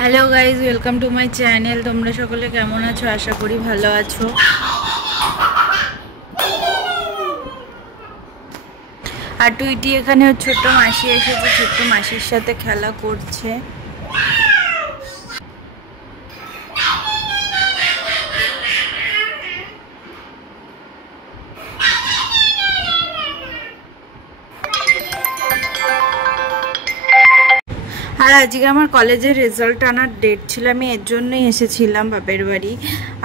Hello guys, welcome to my channel. তোমরা সকলে কেমন আছো? আশা করি ভালো আছো। আর টুইটি এখানে ছোট্ট মাসি এসেছে, ছোট্ট মাসির সাথে খেলা করছে। আর আজকে আমার কলেজের রেজাল্ট আনার ডেট ছিল, আমি এর জন্যই এসেছিলাম বাপের বাড়ি।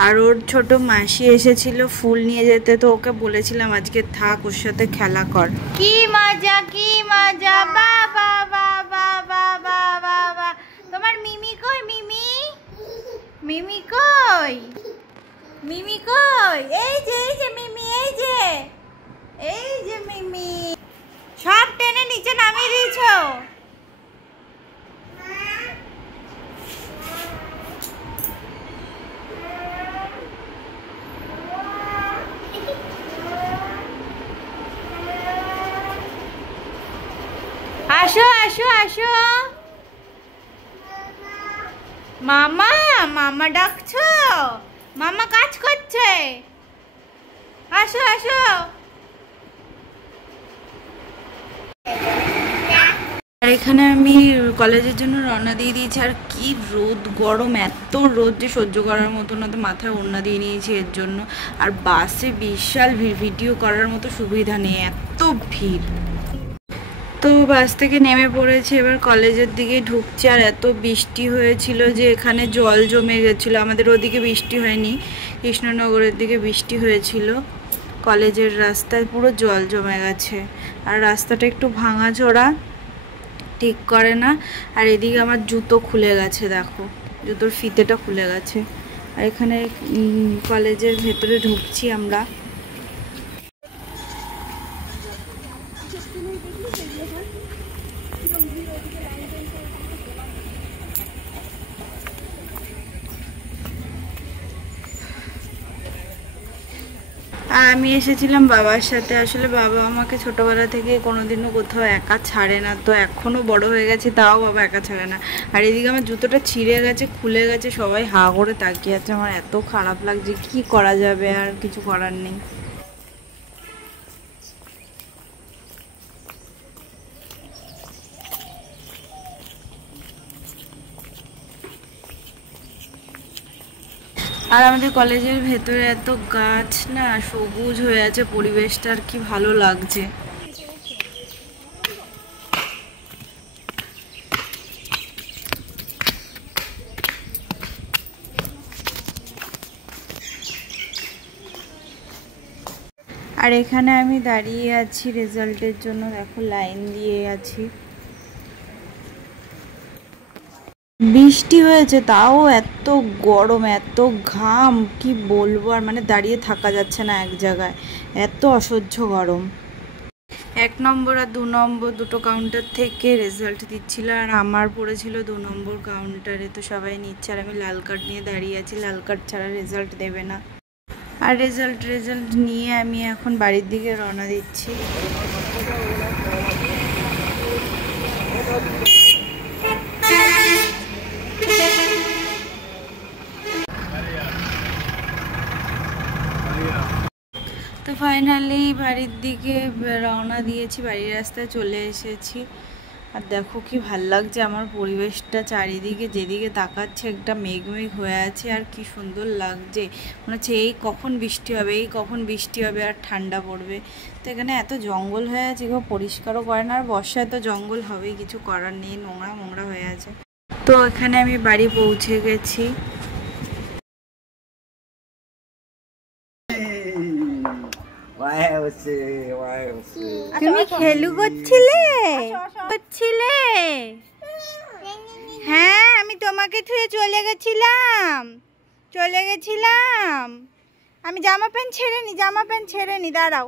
আর ওর ছোট মাসি এসেছিল ফুল নিয়ে যেতে, তো ওকে বলেছিলাম আজকে থাক, ওর সাথে খেলা কর। কি মজা, কি মজা! বাবা বাবা বাবা বাবা! তোমার মিমি কই? মিমি মিমি কই? মিমি কই? এই যে মিমি, এই যে মিমি। সব টেনে নিচে নামিয়ে দিয়েছো। আসো আসো আসো। মামা, মামা ডাকছো? মামা কাজ করছে, আসো আসো। আর এখানে আমি কলেজের জন্য রওনা দিয়ে দিয়েছি। আর কি রোদ, গরম, এত রোদ যে সহ্য করার মতো না, তো মাথায় ওড়না দিয়ে নিয়েছি এর জন্য। আর বাসে বিশাল ভিড়, ভিডিও করার মতো সুবিধা নেই, এত ভিড়। তো বাস থেকে নেমে পড়েছে, এবার কলেজের দিকে ঢুকছে। আর এত বৃষ্টি হয়েছিল যে এখানে জল জমে গেছিলো। আমাদের ওদিকে বৃষ্টি হয়নি, কৃষ্ণনগরের দিকে বৃষ্টি হয়েছিল। কলেজের রাস্তায় পুরো জল জমে গেছে। আর রাস্তাটা একটু ভাঙাচোরা, ঠিক করে না। আর এদিকে আমার জুতো খুলে গেছে, দেখো জুতোর ফিতেটা খুলে গেছে। আর এখানে কলেজের ভেতরে ঢুকছি আমরা। আর আমি এসেছিলাম বাবার সাথে। আসলে বাবা আমাকে ছোটোবেলা থেকে কোনোদিনও কোথাও একা ছাড়ে না, তো এখনও বড় হয়ে গেছে তাও বাবা একা ছাড়ে না। আর এদিকে আমার জুতোটা ছিঁড়ে গেছে, খুলে গেছে, সবাই হা করে তাকিয়ে আছে। আমার এত খারাপ লাগছে, কি করা যাবে, আর কিছু করার নেই। আর আমাদের কলেজের ভেতরে এত গাছ না, সবুজ হয়ে আছে পরিবেশটা, আর কি ভালো লাগছে। আর এখানে আমি দাঁড়িয়ে আছি রেজাল্টের জন্য, দেখো লাইন দিয়ে আছি। বৃষ্টি হয়েছে তাও এত গরম, এত ঘাম, কি বলবো। আর মানে দাঁড়িয়ে থাকা যাচ্ছে না এক জায়গায়, এত অসহ্য গরম। 1 নম্বর আর 2 নম্বর দুটো কাউন্টার থেকে রেজাল্ট দিচ্ছিল। আর আমার পড়েছিল 2 নম্বর কাউন্টারে, তো সবাই নিচ্ছে। আর আমি লাল কার্ড নিয়ে দাঁড়িয়ে আছি, লাল কার্ড ছাড়া রেজাল্ট দেবে না। আর রেজাল্ট নিয়ে আমি এখন বাড়ির দিকে রওনা দিচ্ছি। তো ফাইনালি বাড়ির দিকে রওনা দিয়েছি, বাড়ির রাস্তায় চলে এসেছি। আর দেখো কি ভাল লাগছে আমার পরিবেশটা, চারিদিকে যেদিকে তাকাচ্ছে একটা মেঘ হয়ে আছে। আর কি সুন্দর লাগছে, মনে হচ্ছে এই কখন বৃষ্টি হবে, এই কখন বৃষ্টি হবে আর ঠান্ডা পড়বে। তো এখানে এত জঙ্গল হয়ে আছে, কেউ পরিষ্কারও করে না। আর বর্ষায় তো জঙ্গল হবেই, কিছু করার নেই, নোংরা হয়ে আছে। তো এখানে আমি বাড়ি পৌঁছে গেছি। তুমি খেলু করছিলে? হ্যাঁ, আমি তোমাকে থুয়ে চলে গেছিলাম। আমি জামা প্যান্ট ছেড়ে নি, দাঁড়াও।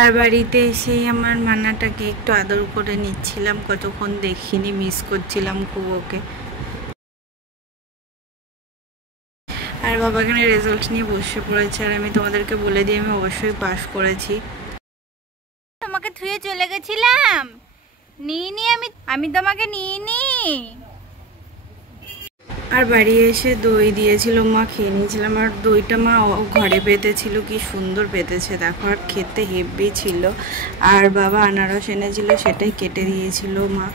আর বাড়িতে এসেই আমার মানাটাকে একটু আদর করে নিচ্ছিলাম, কতক্ষণ দেখিনি, মিস করছিলাম খুব ওকে। আর বাবা এখানে রেজাল্ট নিয়ে বসে পড়েছে। আর আমি তোমাদেরকে বলে দিই আমি অবশ্যই পাস করেছি। তোমাকে থুয়ে চলে গেছিলাম, নিইনি আমি তোমাকে নিইনি। আর বাড়ি এসে দই দিয়েছিল মা, খেয়ে নিয়েছিলাম। আর দইটা মা ঘরে পেতেছিল, কি সুন্দর পেতেছে দেখো, আর খেতে হেভি ছিল। আর বাবা আনারস এনেছিল, সেটাই কেটে দিয়েছিল মা।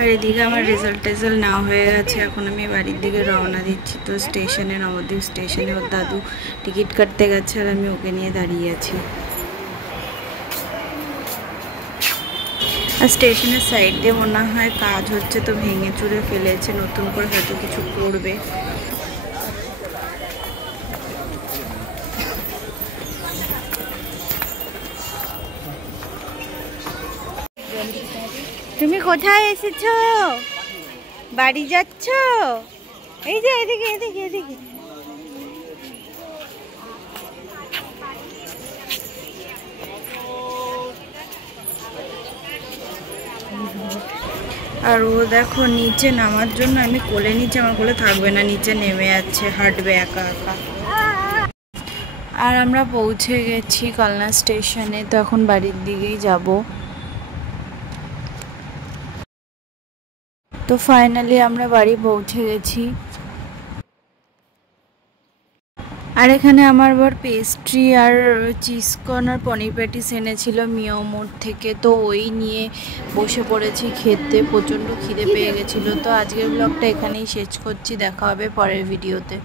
আর এদিকে আমার রেজাল্ট নেওয়া হয়ে গেছে, এখন আমি বাড়ির দিকে রওনা দিচ্ছি। তো স্টেশনে, নবদ্বীপ স্টেশনে ওর দাদু টিকিট কাটতে গেছে আর আমি ওকে নিয়ে দাঁড়িয়ে আছি। আর স্টেশনের সাইড দিয়ে মনে হয় কাজ হচ্ছে, তো ভেঙে চুরে ফেলেছে, নতুন করে হয়তো কিছু করবে। তুমি কোথায় এসেছো? বাড়ি যাচ্ছ? এই যে এদিকে এদিকে এদিকে। আর ও দেখো নিচে নামার জন্য আমি কোলে নিচে, আমার কোলে থাকবে না, নিচে নেমে যাচ্ছে, হাঁটবে একা একা। আর আমরা পৌঁছে গেছি কালনা স্টেশনে, তো এখন বাড়ির দিকেই যাব। তো ফাইনালি আমরা বাড়ি পৌঁছে গেছি। আর এখানে আমার বর পেস্ট্রি আর চিজকর্ন আর পনির প্যাটিস এনেছিল মিও মোড় থেকে, তো ওই নিয়ে বসে পড়েছি খেতে। প্রচণ্ড খিদে পেয়ে গেছিলো। তো আজকের ব্লগটা এখানেই শেষ করছি, দেখা হবে পরের ভিডিওতে।